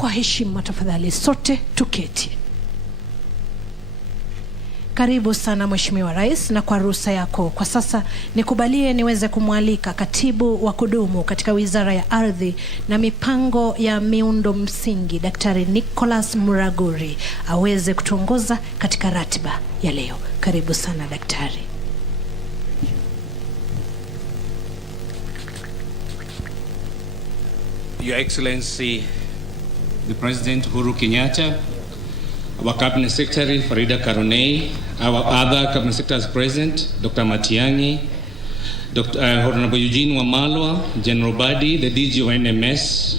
Kwa heshima tafadhali sote tuketi. Karibu sana Mheshimiwa Rais, na kwa ruhusa yako kwa sasa nikubalie niweze kumwalika Katibu wa Kudumu katika Wizara ya Ardhi na Mipango ya Miundo Msingi, Daktari Nicholas Muraguri, aweze kutuongoza katika ratiba ya leo. Karibu sana daktari. Your Excellency, the President Uhuru Kenyatta, our Cabinet Secretary Farida Karonei, our other Cabinet Secretaries present, Dr. Matiang'i, Honorable Eugene Wamalwa, General Badi, the DG of NMS,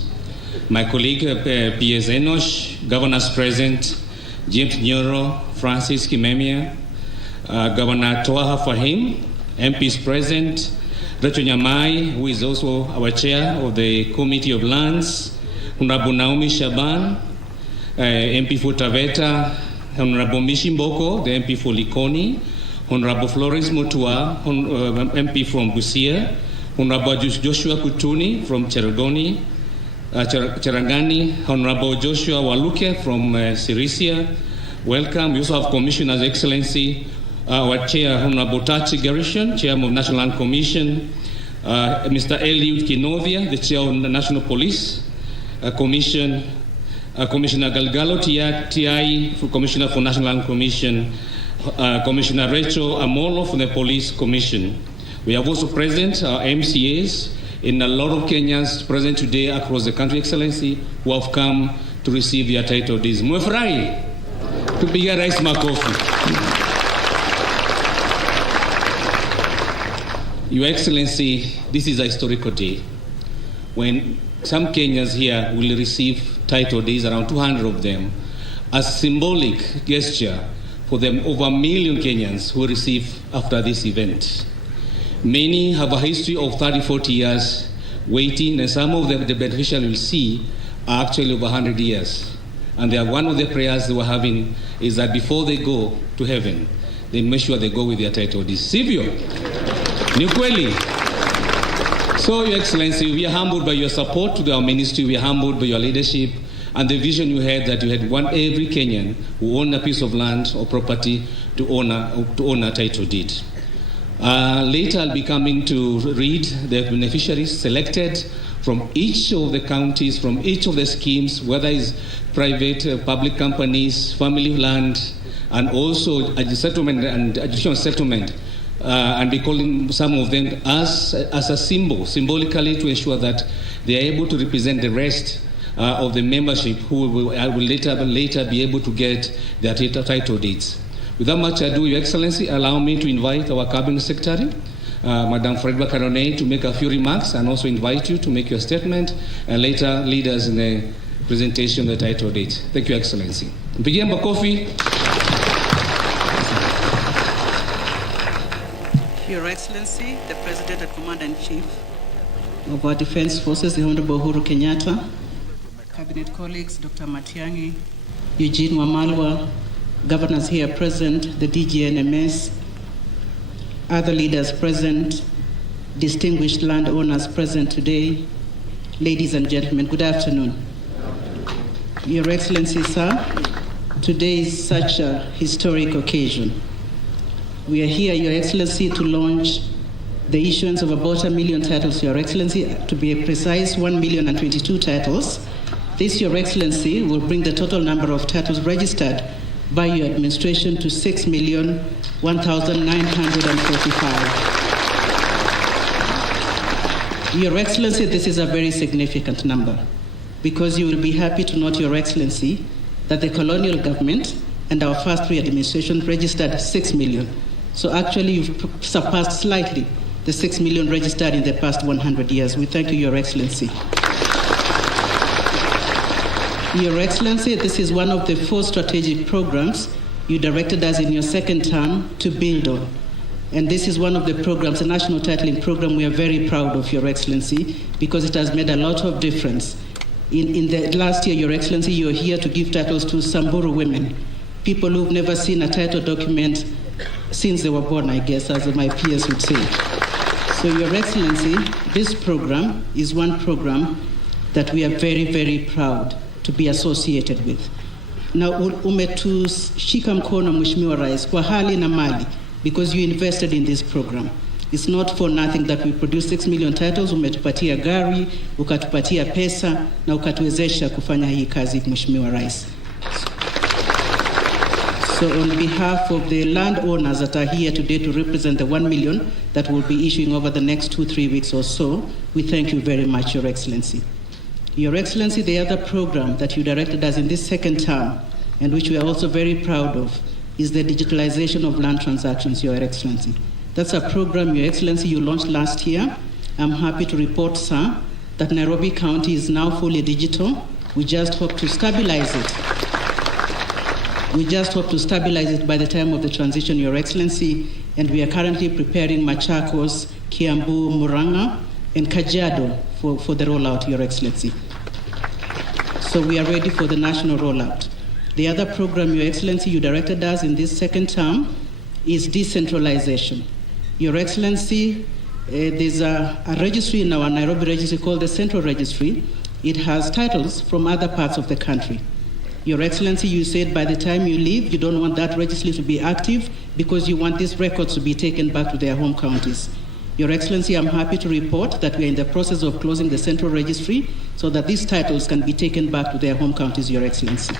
my colleague P.S. Enosh, Governors present, James Nyoro, Francis Kimemia, Governor Toaha Fahim, MPs present, Rachel Nyamai, who is also our chair of the Committee of Lands, Honorable Naomi Shaban, MP for Taveta, Honorable Mishimboko, the MP for Likoni, Honorable Florence Mutua, MP from Busia, Honorable Joshua Kutuni from Cherangani, Honorable Joshua Waluke from Sirisia. Welcome. We also have Commissioners, Excellency, our Chair, Honorable Tachi Garishon, Chairman of National Land Commission, Mr. Eliud Kinovia, the Chair of the National Police Commission, Commissioner Galgalo Tiai, Commissioner for National Land Commission, Commissioner Rachel Amolo from the Police Commission. We have also present our MCAs and a lot of Kenyans present today across the country, Excellency, who have come to receive their title deeds. Mwefurahi kupiga rais makofi. Your Excellency, this is a historical day when some Kenyans here will receive title deeds, around 200 of them, as symbolic gesture for the over 1 million Kenyans who receive after this event. Many have a history of 30-40 years waiting, and some of them, the beneficiaries will see, are actually over 100 years. And one of the prayers they were having is that before they go to heaven, they make sure they go with their title deeds. Sivyo? Ni kweli? So, Your Excellency, we are humbled by your support to our ministry. We are humbled by your leadership and the vision you had that you had want every Kenyan who owned a piece of land or property to own a title deed. Later, I'll be coming to read the beneficiaries selected from each of the counties, from each of the schemes, whether it's private, public companies, family land, and also a settlement and additional settlement. And be calling some of them as a symbol, symbolically, to ensure that they are able to represent the rest of the membership who will later be able to get their title deeds. Without much ado, Your Excellency, allow me to invite our Cabinet Secretary, Madam Farida Karonei, to make a few remarks, and also invite you to make your statement, and later lead us in the presentation of the title deeds. Thank you, Excellency. Mpigie makofi. Your Excellency, the President and Commander-in-Chief of our Defense Forces, the Honorable Uhuru Kenyatta, Cabinet colleagues, Dr. Matiang'i, Eugene Wamalwa, governors here present, the DGNMS, other leaders present, distinguished landowners present today, ladies and gentlemen, good afternoon. Your Excellency, sir, today is such a historic occasion. We are here, Your Excellency, to launch the issuance of about 1 million titles, Your Excellency, to be precise, 1,022,000 titles. This, Your Excellency, will bring the total number of titles registered by your administration to 6,001,945. Your Excellency, this is a very significant number, because you will be happy to note, Your Excellency, that the colonial government and our first three administrations registered 6 million. So actually, you've surpassed slightly the 6 million registered in the past 100 years. We thank you, Your Excellency. Your Excellency, this is one of the 4 strategic programs you directed us in your second term to build on. And this is one of the programs, the National Titling Program, we are very proud of, Your Excellency, because it has made a lot of difference. In the last year, Your Excellency, you're here to give titles to Samburu women, people who've never seen a title document since they were born, I guess, as my peers would say. So, Your Excellency, this program is one program that we are very, very proud to to be associated with. Na umetushika mkono Mheshimiwa Rais kwa hali na mali because you invested in this program. It's not for nothing that we produce 6 million titles. Umetupatia gari, ukatupatia pesa na ukatuwezesha kufanya hii kazi Mheshimiwa Rais. So on behalf of the landowners that are here today to represent the 1 million that we'll be issuing over the next 2-3 weeks or so, we thank you very much, Your Excellency. Your Excellency, the other program that you directed us in this second term, and which we are also very proud of, is the digitalization of land transactions, Your Excellency. That's a program, Your Excellency, you launched last year. I'm happy to report, sir, that Nairobi County is now fully digital. We just hope to stabilize it. We just hope to stabilize it by the time of the transition, Your Excellency, and we are currently preparing Machakos, Kiambu, Murang'a, and Kajiado for the rollout, Your Excellency. So we are ready for the national rollout. The other program, Your Excellency, you directed us in this second term is decentralization. Your Excellency, there's a registry in our Nairobi registry called the Central Registry. It has titles from other parts of the country. Your Excellency, you said by the time you leave, you don't want that registry to be active because you want these records to be taken back to their home counties. Your Excellency, I'm happy to report that we are in the process of closing the Central Registry so that these titles can be taken back to their home counties, Your Excellency.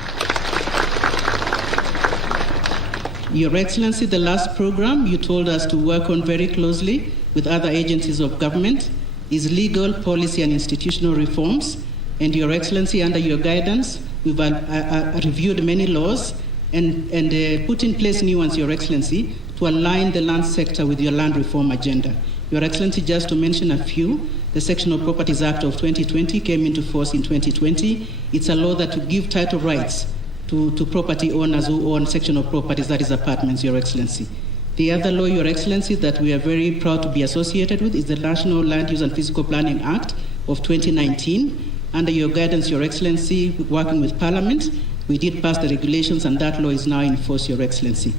Your Excellency, the last program you told us to work on very closely with other agencies of government is legal, policy, and institutional reforms. And Your Excellency, under your guidance, we've reviewed many laws and put in place new ones, Your Excellency, to align the land sector with your land reform agenda. Your Excellency, just to mention a few, the Sectional Properties Act of 2020 came into force in 2020. It's a law that to give title rights to property owners who own sectional properties, that is apartments, Your Excellency. The other law, Your Excellency, that we are very proud to be associated with is the National Land Use and Physical Planning Act of 2019. Under your guidance, Your Excellency, working with Parliament, we did pass the regulations and that law is now in force, Your Excellency.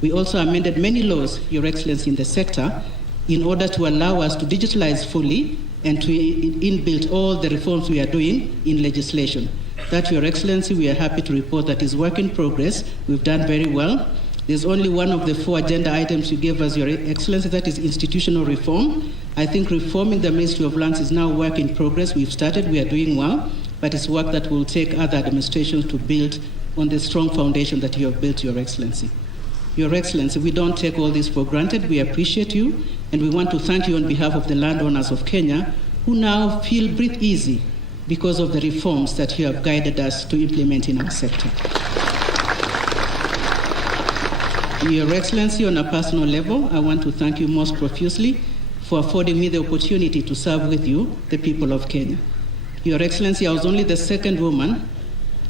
We also amended many laws, Your Excellency, in the sector in order to allow us to digitalize fully and to inbuild all the reforms we are doing in legislation. That, Your Excellency, we are happy to report that is work in progress. We've done very well. There's only one of the 4 agenda items you gave us, Your Excellency, that is institutional reform. I think reforming the Ministry of Lands is now work in progress. We've started, we are doing well, but it's work that will take other administrations to build on the strong foundation that you have built, Your Excellency. Your Excellency, we don't take all this for granted. We appreciate you, and we want to thank you on behalf of the landowners of Kenya who now breathe easy because of the reforms that you have guided us to implement in our sector. Your Excellency, on a personal level, I want to thank you most profusely for affording me the opportunity to serve with you, the people of Kenya. Your Excellency, I was only the second woman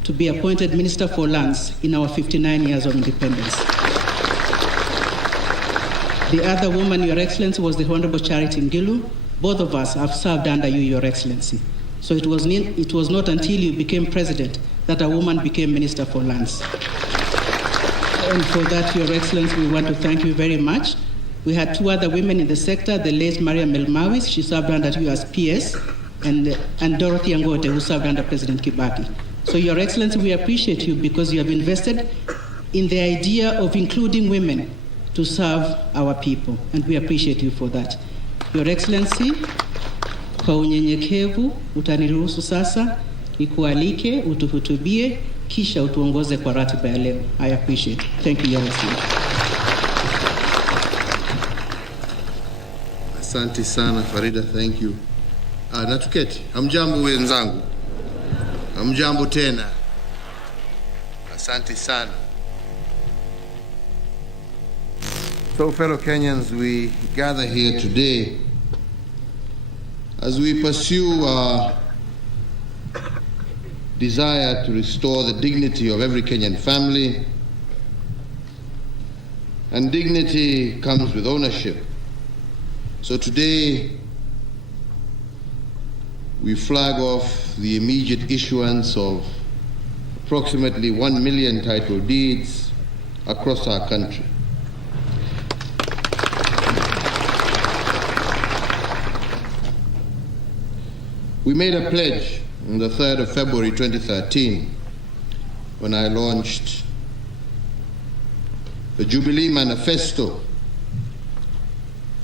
to be appointed Minister for Lands in our 59 years of independence. The other woman, Your Excellency, was the Honorable Charity Ngilu. Both of us have served under you, Your Excellency. So it was not until you became president that a woman became Minister for Lands. And for that, Your Excellency, we want to thank you very much. We had 2 other women in the sector, the late Maria Melmawis, she served under you as PS, and Dorothy Angote, who served under President Kibaki. So, Your Excellency, we appreciate you because you have invested in the idea of including women to serve our people, and we appreciate you for that. Your Excellency, kwa unyenyekevu utaniruhusu sasa nikualike utuhutubie kisha utuongoze kwa ratiba ya leo. I appreciate it. Thank you, Your Excellency. Asante sana Farida, thank you. Na tuketi. Hamjambo wenzangu. Hamjambo tena. Asante sana. So fellow Kenyans, we gather here today as we pursue our desire to restore the dignity of every Kenyan family. And dignity comes with ownership. So today, we flag off the immediate issuance of approximately 1 million title deeds across our country. We made a pledge on the 3rd of February 2013, when I launched the Jubilee Manifesto.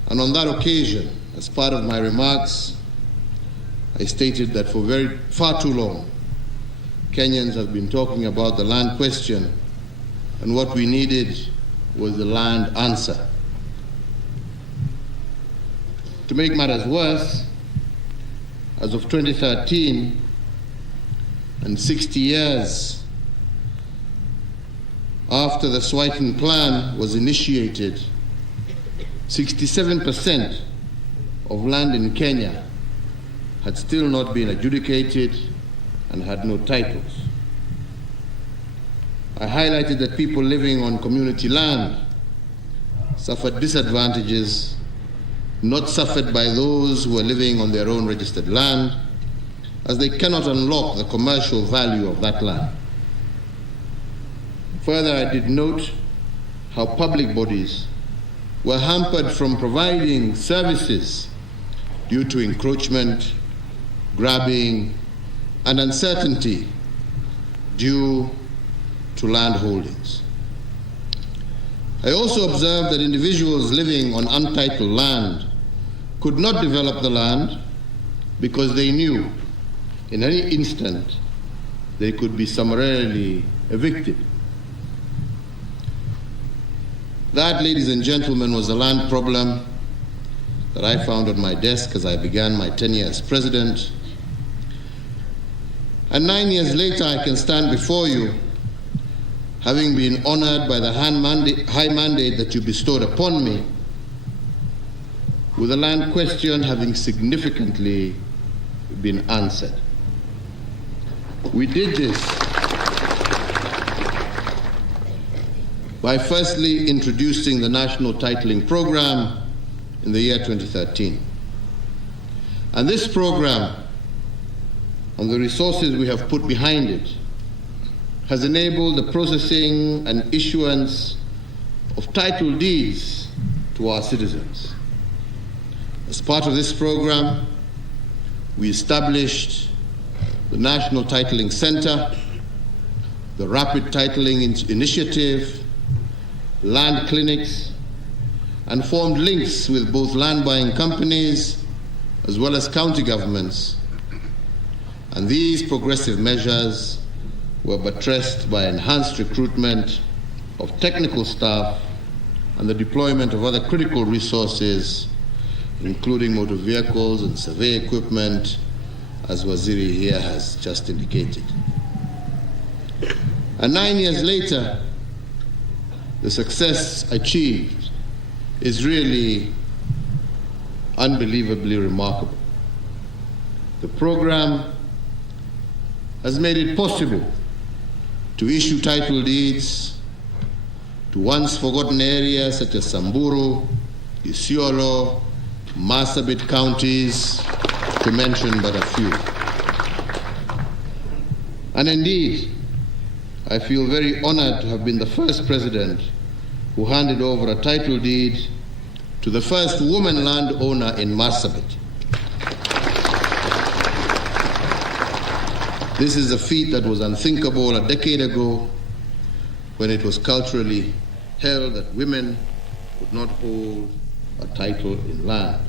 And on that occasion, as part of my remarks, I stated that for far too long, Kenyans have been talking about the land question, and what we needed was the land answer. To make matters worse, as of 2013, and 60 years after the Swighton Plan was initiated, 67% of land in Kenya had still not been adjudicated and had no titles. I highlighted that people living on community land suffered disadvantages not suffered by those who are living on their own registered land, as they cannot unlock the commercial value of that land. Further, I did note how public bodies were hampered from providing services due to encroachment, grabbing, and uncertainty due to land holdings. I also observed that individuals living on untitled land could not develop the land because they knew in any instant they could be summarily evicted. That, ladies and gentlemen, was a land problem that I found on my desk as I began my tenure as president. And 9 years later, I can stand before you, having been honored by the high mandate that you bestowed upon me, with the land question having significantly been answered. We did this by firstly introducing the National Titling Program in the year 2013. And this program, and the resources we have put behind it, has enabled the processing and issuance of title deeds to our citizens. As part of this program, we established the National Titling Center, the Rapid Titling Initiative, land clinics, and formed links with both land buying companies as well as county governments. And these progressive measures were buttressed by enhanced recruitment of technical staff and the deployment of other critical resources, including motor vehicles and survey equipment, as Waziri here has just indicated. And 9 years later, the success achieved is really unbelievably remarkable. The program has made it possible to issue title deeds to once forgotten areas such as Samburu, Isiolo, Marsabit counties, to mention but a few. And indeed, I feel very honored to have been the first president who handed over a title deed to the first woman landowner in Marsabit. This is a feat that was unthinkable a decade ago, when it was culturally held that women could not hold a title in land.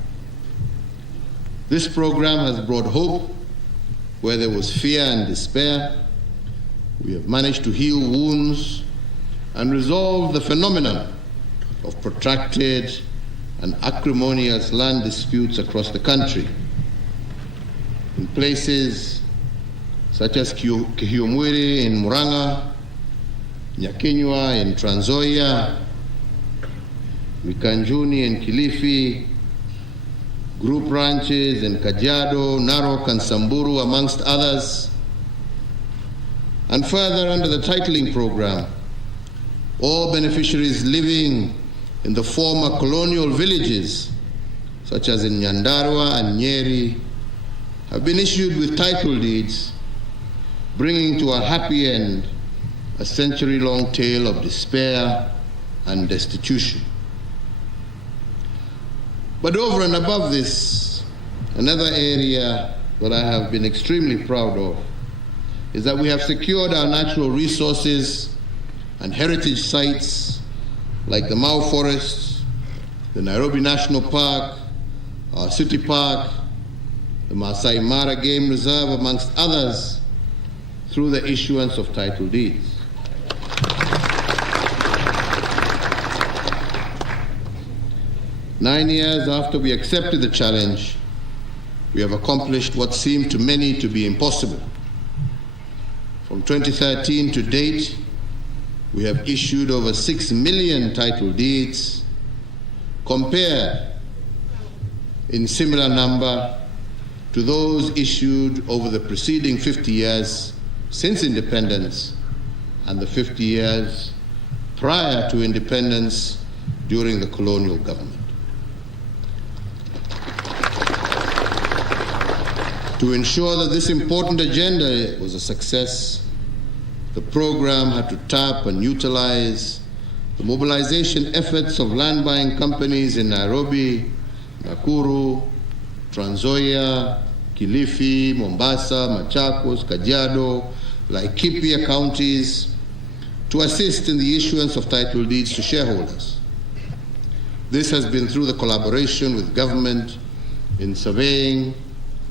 This program has brought hope where there was fear and despair. We have managed to heal wounds and resolve the phenomenon of protracted and acrimonious land disputes across the country. In places such as Kihiomwiri in Murang'a, Nyakinywa in Trans Nzoia, Mikanjuni in Kilifi, group ranches in Kajiado, Narok and Samburu, amongst others. And further, under the titling program, all beneficiaries living in the former colonial villages, such as in Nyandarua and Nyeri, have been issued with title deeds, bringing to a happy end a century-long tale of despair and destitution. But over and above this, another area that I have been extremely proud of is that we have secured our natural resources and heritage sites like the Mau Forests, the Nairobi National Park, our City Park, the Masai Mara Game Reserve, amongst others, through the issuance of title deeds. 9 years after we accepted the challenge, we have accomplished what seemed to many to be impossible. From 2013 to date, we have issued over 6 million title deeds, compared in similar number to those issued over the preceding 50 years since independence and the 50 years prior to independence during the colonial government. To ensure that this important agenda was a success, the program had to tap and utilize the mobilization efforts of land buying companies in Nairobi, Nakuru, Trans Nzoia, Kilifi, Mombasa, Machakos, Kajiado, Laikipia counties to assist in the issuance of title deeds to shareholders. This has been through the collaboration with government in surveying,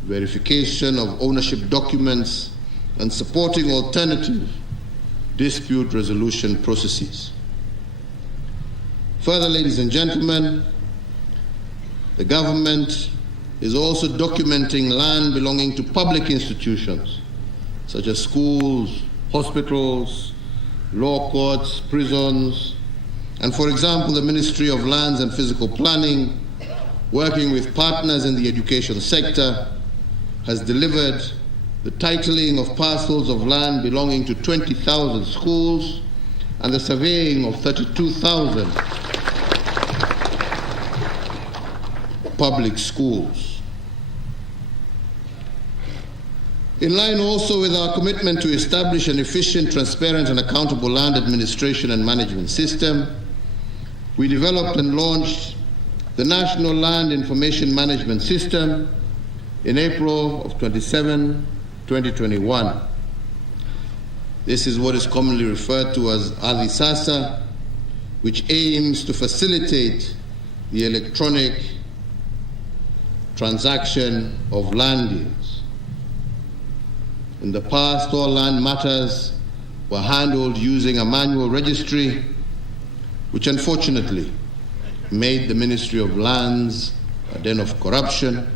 verification of ownership documents, and supporting alternative dispute resolution processes. Further, ladies and gentlemen, the government is also documenting land belonging to public institutions, such as schools, hospitals, law courts, prisons, and for example, the Ministry of Lands and Physical Planning, working with partners in the education sector, has delivered the titling of parcels of land belonging to 20,000 schools and the surveying of 32,000 public schools. In line also with our commitment to establish an efficient, transparent, and accountable land administration and management system, we developed and launched the National Land Information Management System in April of 2021. This is what is commonly referred to as Ardhi Sasa, which aims to facilitate the electronic transaction of land deals. In the past, all land matters were handled using a manual registry, which unfortunately made the Ministry of Lands a den of corruption,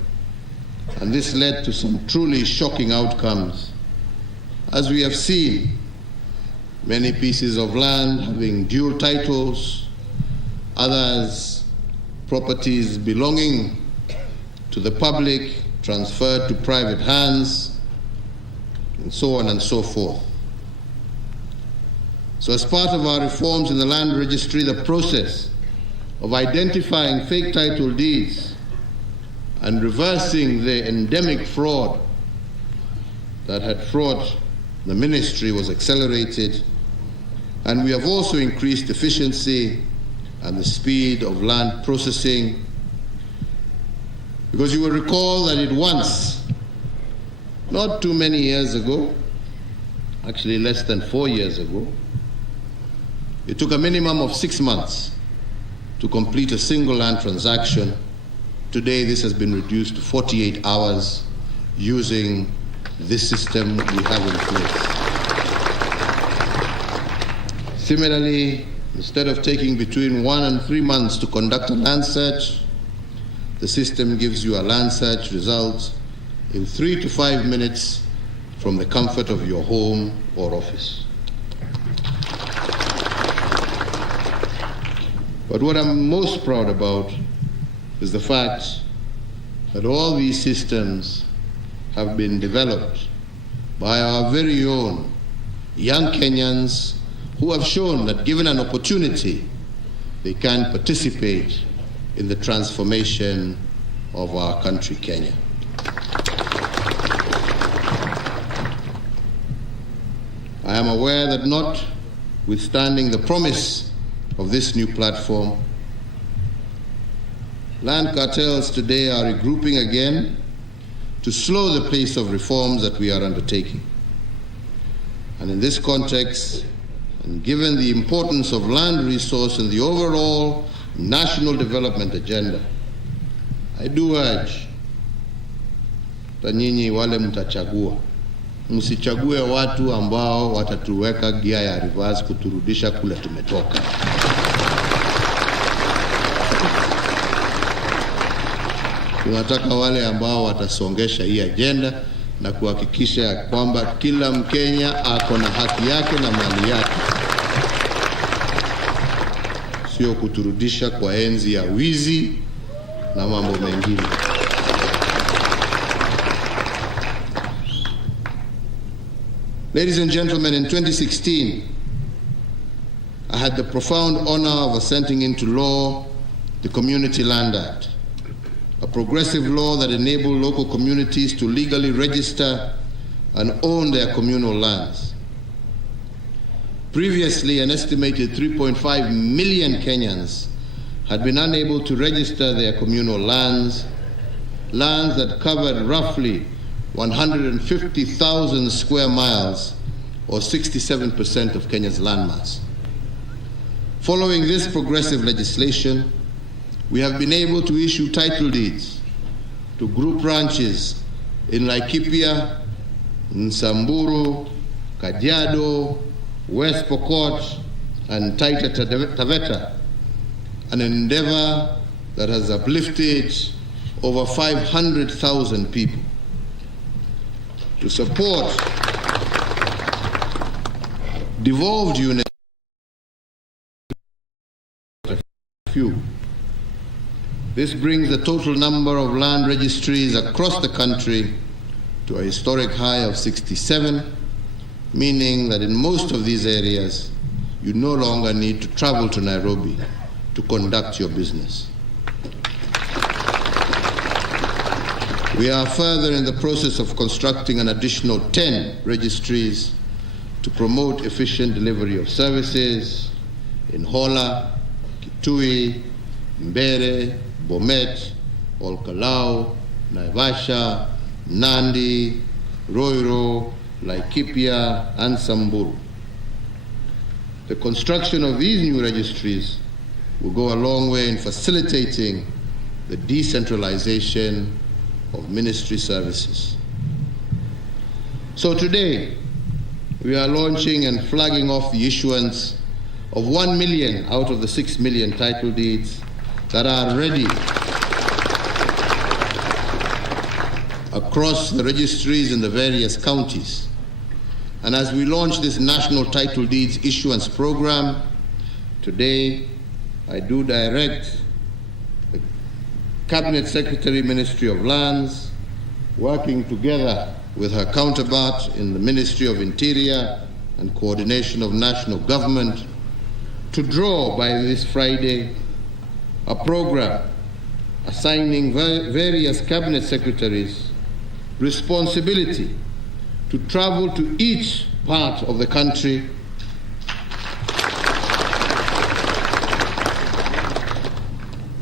and this led to some truly shocking outcomes. As we have seen, many pieces of land having dual titles, others properties belonging to the public transferred to private hands, and so on and so forth. So as part of our reforms in the land registry, the process of identifying fake title deeds and reversing the endemic fraud that had fraught the ministry was accelerated, and we have also increased efficiency and the speed of land processing, because you will recall that it once, not too many years ago, actually less than 4 years ago, it took a minimum of 6 months to complete a single land transaction. Today, this has been reduced to 48 hours using this system we have in place. Similarly, instead of taking between 1 and 3 months to conduct a land search, the system gives you a land search result in 3 to 5 minutes from the comfort of your home or office. But what I'm most proud about is the fact that all these systems have been developed by our very own young Kenyans who have shown that given an opportunity, they can participate in the transformation of our country, Kenya. I am aware that notwithstanding the promise of this new platform, land cartels today are regrouping again to slow the pace of reforms that we are undertaking. And in this context, and given the importance of land resource in the overall national development agenda, I do urge that nyinyi wale mtachagua, msichague watu ambao watatuweka gia ya reverse kuturudisha kule tumetoka. Tunataka wale ambao watasongesha hii agenda na kuhakikisha kwamba kila Mkenya ako na haki yake na mali yake, sio kuturudisha kwa enzi ya wizi na mambo mengine. Ladies and gentlemen, in 2016, I had the profound honor of assenting into law the Community Land Act, a progressive law that enabled local communities to legally register and own their communal lands. Previously, an estimated 3.5 million Kenyans had been unable to register their communal lands that covered roughly 150,000 square miles, or 67% of Kenya's landmass. Following this progressive legislation, we have been able to issue title deeds to group ranches in Laikipia, Nsamburu, Kajiado, West Pokot, and Taita Taveta, an endeavor that has uplifted over 500,000 people. To support devolved units, this brings the total number of land registries across the country to a historic high of 67, meaning that in most of these areas, you no longer need to travel to Nairobi to conduct your business. We are further in the process of constructing an additional 10 registries to promote efficient delivery of services in Hola, Kitui, Mbere, Bomet, Olkalau, Naivasha, Nandi, Roiro, Laikipia, and Samburu. The construction of these new registries will go a long way in facilitating the decentralization of ministry services. So today, we are launching and flagging off the issuance of 1 million out of the 6 million title deeds that are ready across the registries in the various counties. And as we launch this National Title Deeds Issuance Program, today I do direct the Cabinet Secretary, Ministry of Lands, working together with her counterpart in the Ministry of Interior and Coordination of National Government, to draw by this Friday a program assigning various Cabinet Secretaries responsibility to travel to each part of the country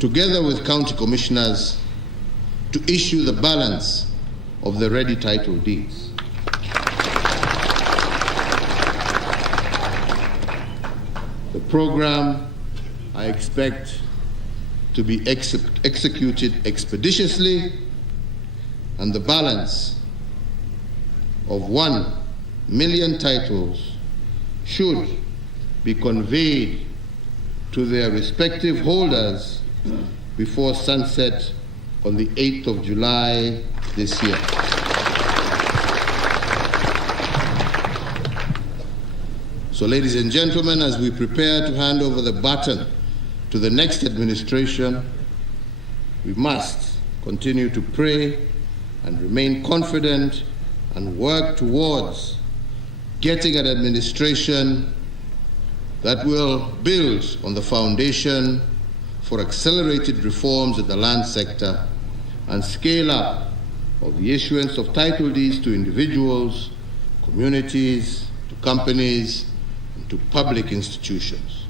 together with county commissioners to issue the balance of the ready title deeds. The program, I expect, to be executed expeditiously, and the balance of 1 million titles should be conveyed to their respective holders before sunset on the 8th of July this year. So, ladies and gentlemen, as we prepare to hand over the baton to the next administration, we must continue to pray and remain confident and work towards getting an administration that will build on the foundation for accelerated reforms in the land sector and scale up of the issuance of title deeds to individuals, communities, to companies, and to public institutions.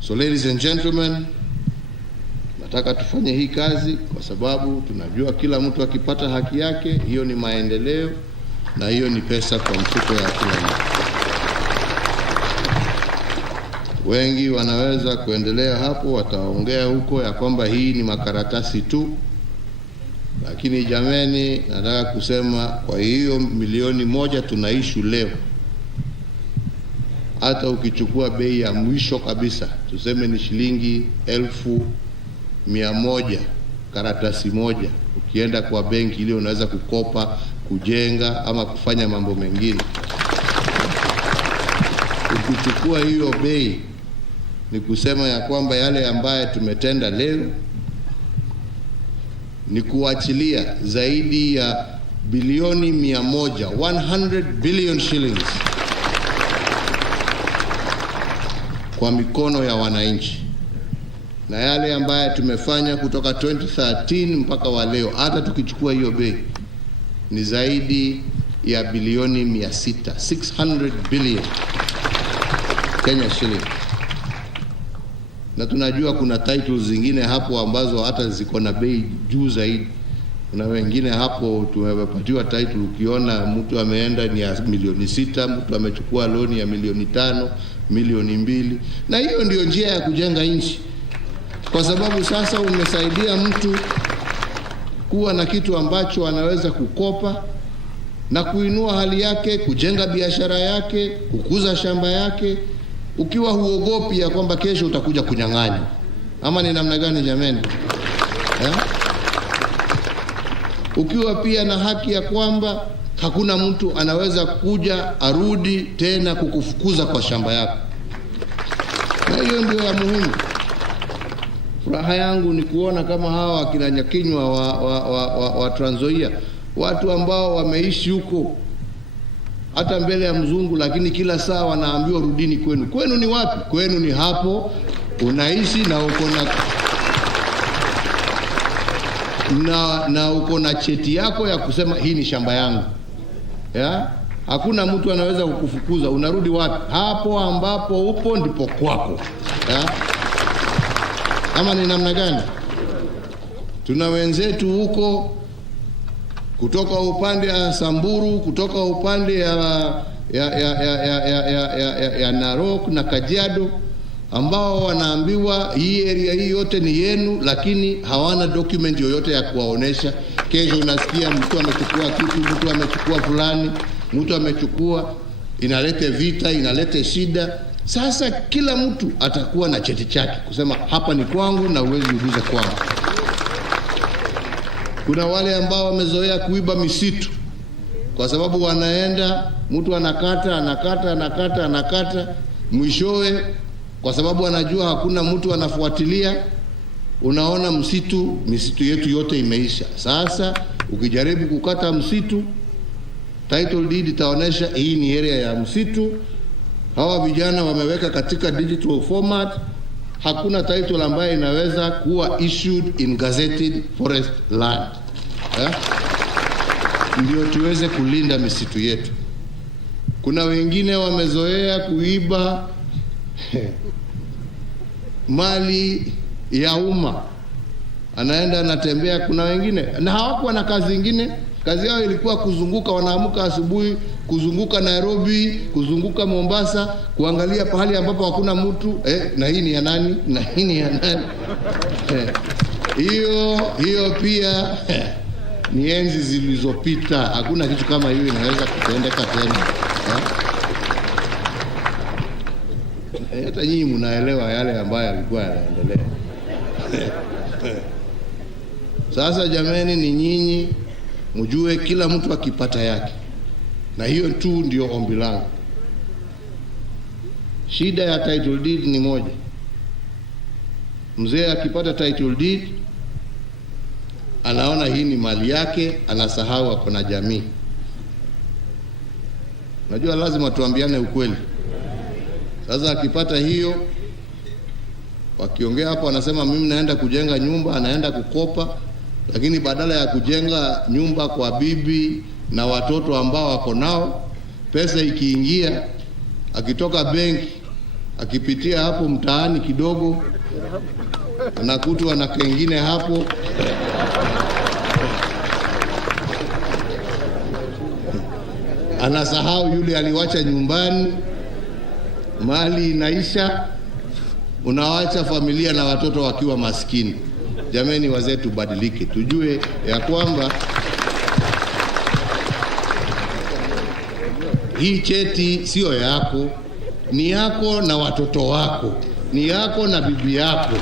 So, ladies and gentlemen, Tunataka tufanye hii kazi kwa sababu tunajua kila mtu akipata haki yake, hiyo ni maendeleo na hiyo ni pesa kwa mfuko ya kila mtu. Wengi wanaweza kuendelea hapo, wataongea huko ya kwamba hii ni makaratasi tu. Lakini jameni, nataka kusema kwa hiyo milioni 1 tunaishu leo, hata ukichukua bei ya mwisho kabisa, tuseme ni shilingi 1,100 karatasi moja, ukienda kwa benki ile unaweza kukopa, kujenga ama kufanya mambo mengine. Ukichukua hiyo bei, ni kusema ya kwamba yale ambaye tumetenda leo ni kuachilia zaidi ya bilioni 100, 100 billion shillings kwa mikono ya wananchi. Na yale ambaye tumefanya kutoka 2013 mpaka wa leo, hata tukichukua hiyo bei, ni zaidi ya bilioni 600, 600 billion Kenya shillings. Na tunajua kuna titles zingine hapo ambazo hata ziko na bei juu zaidi. Kuna wengine hapo tumepatiwa title, ukiona mtu ameenda ni ya milioni 6, mtu amechukua loan ya milioni 5, milioni 2. Na hiyo ndio njia ya kujenga nchi, kwa sababu sasa umesaidia mtu kuwa na kitu ambacho anaweza kukopa na kuinua hali yake, kujenga biashara yake, kukuza shamba yake, ukiwa huogopi ya kwamba kesho utakuja kunyang'anywa. Ama ni namna gani jameni? Ukiwa pia na haki ya kwamba hakuna mtu anaweza kuja arudi tena kukufukuza kwa shamba yako. Na hiyo ndio ya muhimu. Furaha yangu ni kuona kama hawa akina Nyakinywa wa Trans Nzoia, watu ambao wameishi huko hata mbele ya mzungu, lakini kila saa wanaambiwa rudini kwenu. Kwenu ni wapi? Kwenu ni hapo unaishi na uko na cheti yako ya kusema hii ni shamba yangu. Hakuna mtu anaweza kukufukuza. Unarudi wapi? Hapo ambapo upo ndipo kwako. Ama ni namna gani? Tuna wenzetu huko kutoka upande ya Samburu, kutoka upande ya Narok na Kajiado, ambao wanaambiwa hii area hii yote ni yenu, lakini hawana document yoyote ya kuwaonesha. Kesho unasikia mtu amechukua kitu, mtu amechukua fulani, mtu amechukua, inalete vita, inalete shida. Sasa kila mtu atakuwa na cheti chake kusema hapa ni kwangu na uwezi uguze kwangu. Kuna wale ambao wamezoea kuiba misitu, kwa sababu wanaenda, mtu anakata, mwishowe kwa sababu anajua hakuna mtu anafuatilia, unaona misitu yetu yote imeisha. Sasa ukijaribu kukata msitu, title deed itaonesha hii ni area ya msitu. Hawa vijana wameweka katika digital format. Hakuna title ambayo inaweza kuwa issued in gazetted forest land. Ndio tuweze kulinda misitu yetu. Kuna wengine wamezoea kuiba mali ya umma, anaenda anatembea. Kuna wengine na hawakuwa na kazi nyingine, kazi yao ilikuwa kuzunguka, wanaamka asubuhi kuzunguka Nairobi, kuzunguka Mombasa, kuangalia pahali ambapo hakuna mtu, na hii ni ya nani, na hii ni ya nani. Hiyo pia ni enzi zilizopita. Hakuna kitu kama hiyo inaweza kutendeka tena. Hata nyinyi mnaelewa yale ambayo yalikuwa yanaendelea. Sasa jameni, ni nyinyi mjue kila mtu akipata yake, na hiyo tu ndio ombi langu. Shida ya title deed ni moja. Mzee akipata title deed anaona hii ni mali yake, anasahau ako na jamii. Najua lazima tuambiane ukweli. Sasa akipata hiyo, wakiongea hapo anasema mimi naenda kujenga nyumba, anaenda kukopa, lakini badala ya kujenga nyumba kwa bibi na watoto ambao wako nao, pesa ikiingia, akitoka benki, akipitia hapo mtaani kidogo, anakutwa na kengine hapo. Anasahau yule aliwacha nyumbani, mali inaisha, unawacha familia na watoto wakiwa maskini. Jameni wazee, tubadilike, tujue ya kwamba hii cheti sio yako, ni yako na watoto wako, ni yako na bibi yako,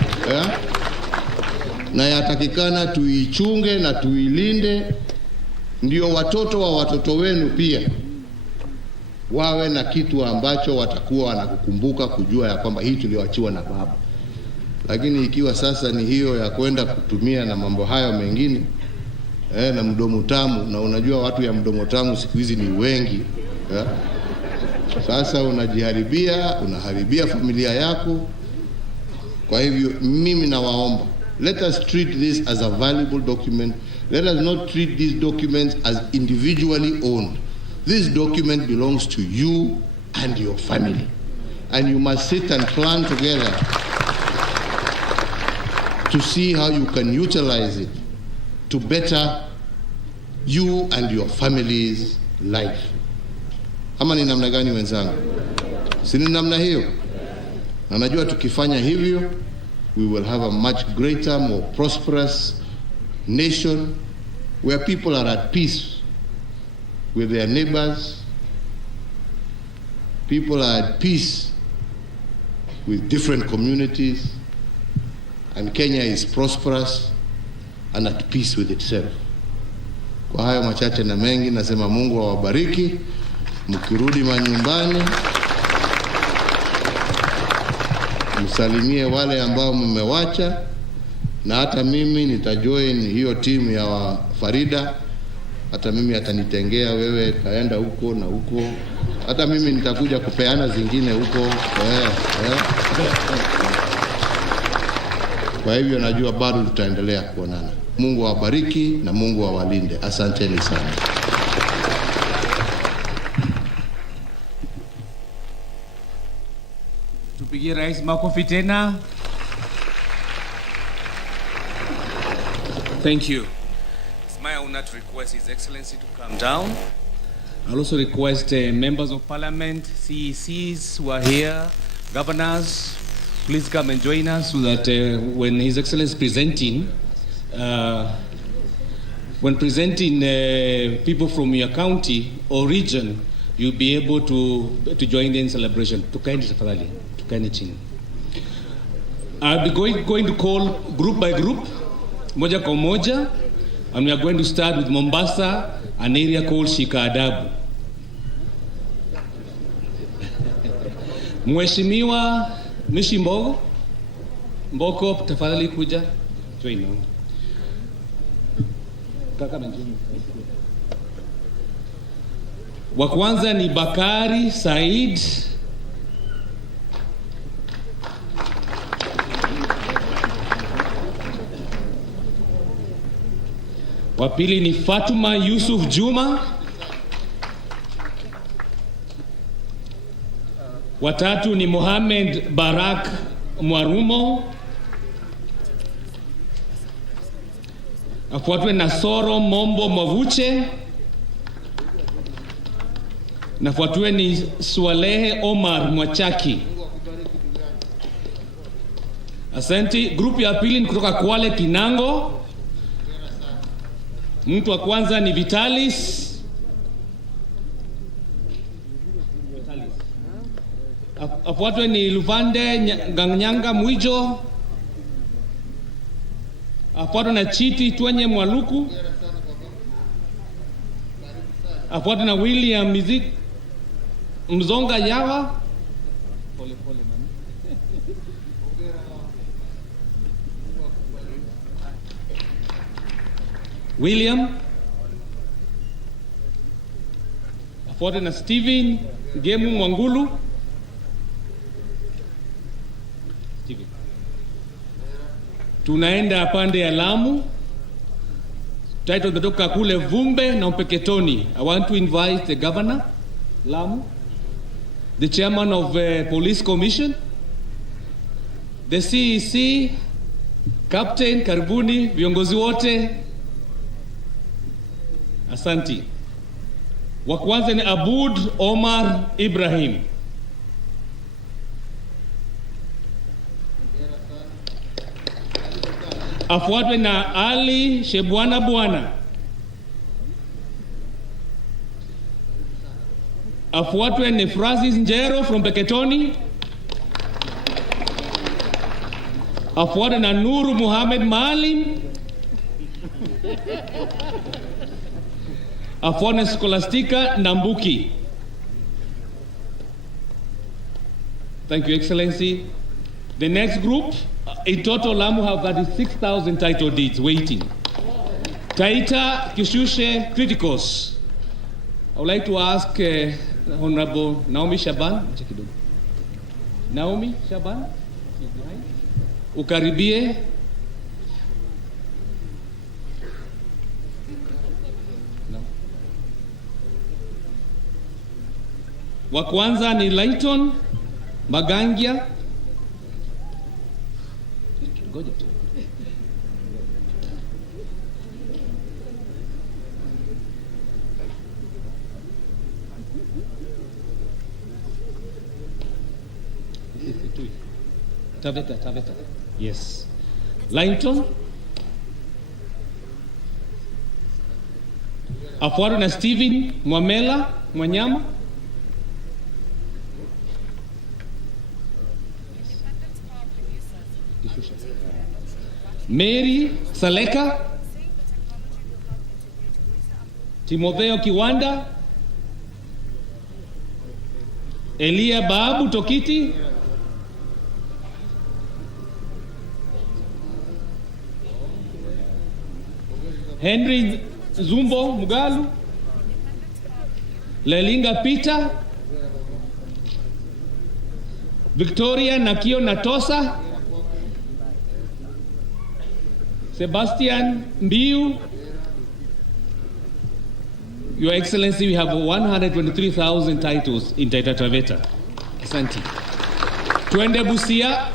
na yatakikana tuichunge na tuilinde, ndio watoto wa watoto wenu pia wawe na kitu ambacho watakuwa wanakukumbuka, kujua ya kwamba hii tuliwachiwa na baba. Lakini ikiwa sasa ni hiyo ya kwenda kutumia na mambo hayo mengine na mdomo tamu, na unajua watu ya mdomo tamu siku hizi ni wengi, sasa unaharibia familia yako. Kwa hivyo mimi nawaomba, let us treat this as a valuable document. Let us not treat these documents as individually owned. This document belongs to you and your family, and you must sit and plan together to see how you can utilize it to better you and your family's life. Ama ni namna gani wenzangu? Si ni namna hiyo? Na najua tukifanya hivyo, we will have a much greater, more prosperous nation where people are at peace with their neighbors. People are at peace with different communities, and Kenya is prosperous and at peace with itself. Kwa hayo machache na mengi, nasema Mungu awabariki. Mkirudi manyumbani, msalimie wale ambao mmewacha, na hata mimi nitajoin hiyo timu ya Farida. Hata mimi atanitengea, wewe kaenda huko na huko, hata mimi nitakuja kupeana zingine huko. Kwa hivyo najua bado tutaendelea kuonana. Mungu awabariki na Mungu awalinde. Asanteni sana. Tupigie rais makofi tena. Thank you. It's my honor to request His Excellency to come down. I also request members of parliament, CECs who are here, governors, please come and join us so that when His Excellency is presenting, people from your county or region, you'll be able to join in celebration. Tukaeni tafadhali, tukaeni chini. I'll be going to call group by group, moja kwa moja, and we are going to start with Mombasa, an area called Shikaadabu. Mheshimiwa Mishi Mboko, tafadhali kuja. Join now. Kaka menjini. Wa kwanza ni Bakari Said. Wa pili ni Fatuma Yusuf Juma. Wa tatu ni Mohamed Barak Mwarumo. Afuatwe na Soro Mombo Mwavuche. Nafuatwe ni Swalehe Omar Mwachaki. Asante. Grupu ya pili ni kutoka Kwale Kinango. Mtu wa kwanza ni Vitalis. Afuatwe ni Luvande Nyanga Mwijo. Afuatwe na Chiti Twenye Mwaluku. Afuatwe na William Mzonga Yawa. Pole mami. William. Afuatwe na Steven Gemu Mwangulu. Tunaenda pande ya Lamu. Title kutoka kule Vumbe na Mpeketoni. I want to invite the governor, Lamu, the chairman of Police Commission, the CEC, Captain, karibuni, viongozi wote. Asanti. Wa kwanza ni Abud Omar Ibrahim. Afuatwe na Ali Shebwana Bwana. Afuatwe ni Francis Njero from Peketoni. Afuatwe na Nuru Muhammad Maalim. Afuatwe Scholastica Nambuki. Thank you, Excellency. The next group, in total, Lamu have 36,000 title deeds waiting. Taita Kishushe Criticals. I would like to ask Honorable Naomi Shaban. Naomi Shaban, ukaribie. Wa kwanza ni Lighton Magangia. Ngoja tu. Taveta. Yes. Lighton. Afuatwe na Steven Mwamela Mwanyama. Mary Saleka. Timotheo Kiwanda. Elia Babu Tokiti. Henry Zumbo Mugalu. Lelinga Peter. Victoria Nakio Natosa. Sebastian Mbiu. Your Excellency, we have 123,000 titles in Taita Taveta. Asante. Twende Busia.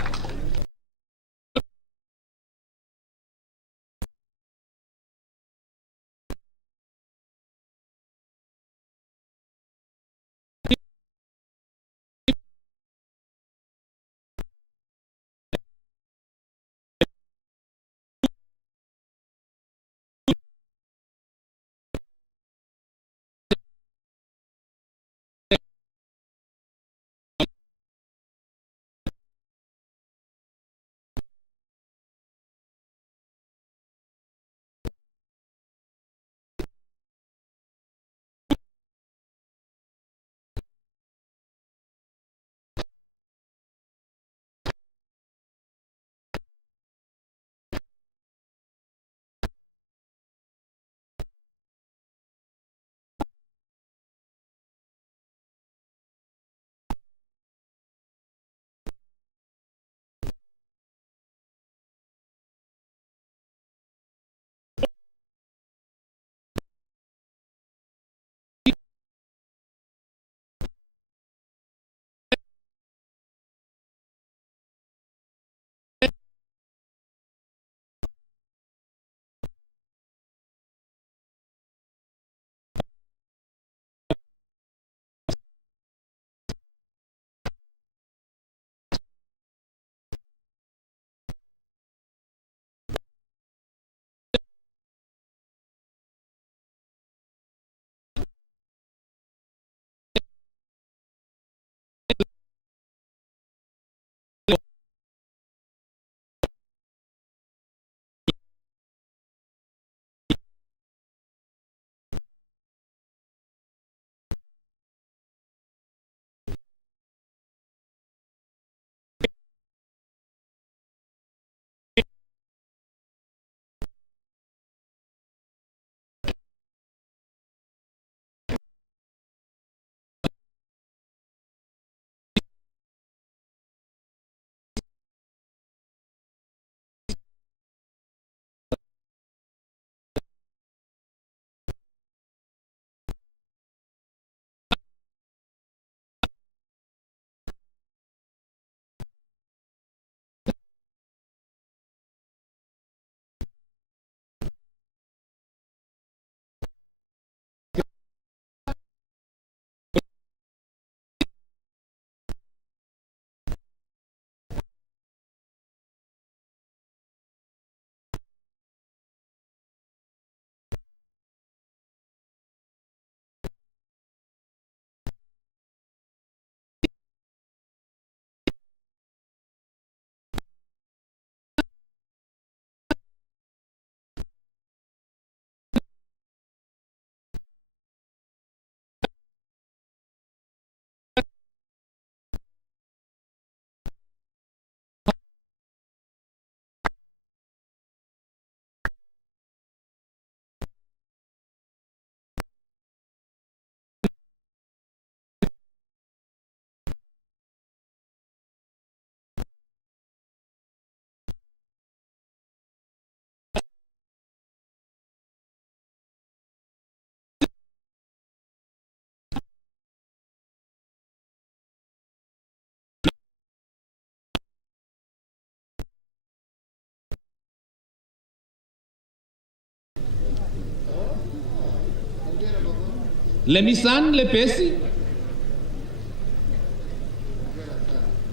Lemisan Lepesi,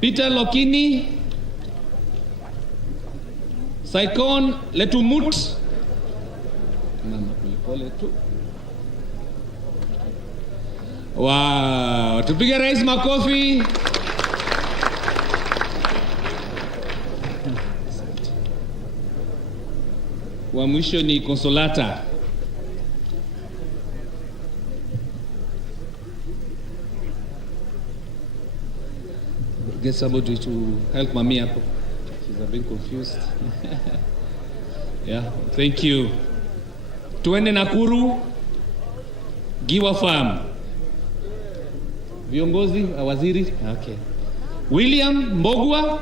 Peter Lokini, Saikon Letumut, wow, tupige rais makofi. Wa mwisho ni Consolata. Get somebody to help Mami up. She's a bit confused. Yeah, thank you. Tuende Nakuru, Giwa Farm. Viongozi, waziri. Okay. William Mbogwa.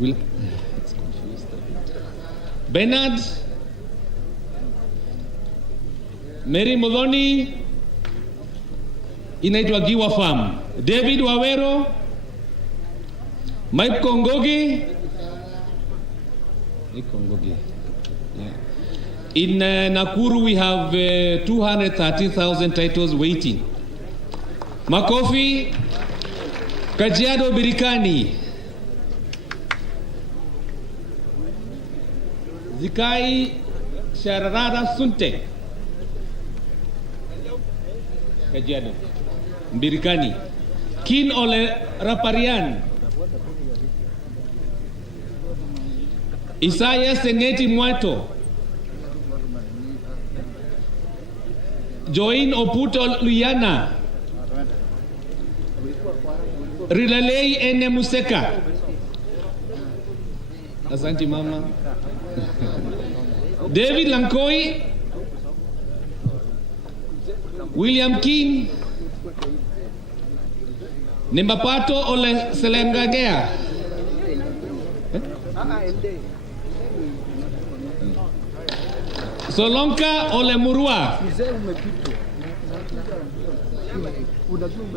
It's confused a bit. Bernard. Mary Modoni. Inaitwa Giwa Farm. David Wawero. Mike Kongogi. Yeah. In Nakuru we have 230,000 titles waiting. Makofi. Kajiado Birikani. Zikai Shararara Sunte. Kajiado Birikani. Kin Ole Raparian. Isaiah Seneti Mwato. Join Oputo Luyana. Rilalei Ene Museka. Asante mama. David Lankoi. William King. Nimbapato Ole Selengagea. Solonka Ole Murua.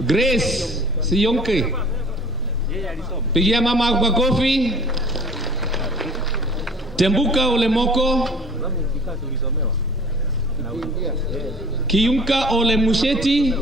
Grace Siyonke. Pigia mama kwa kofi. Tembuka Ole Moko. Kiyunka Ole Musheti.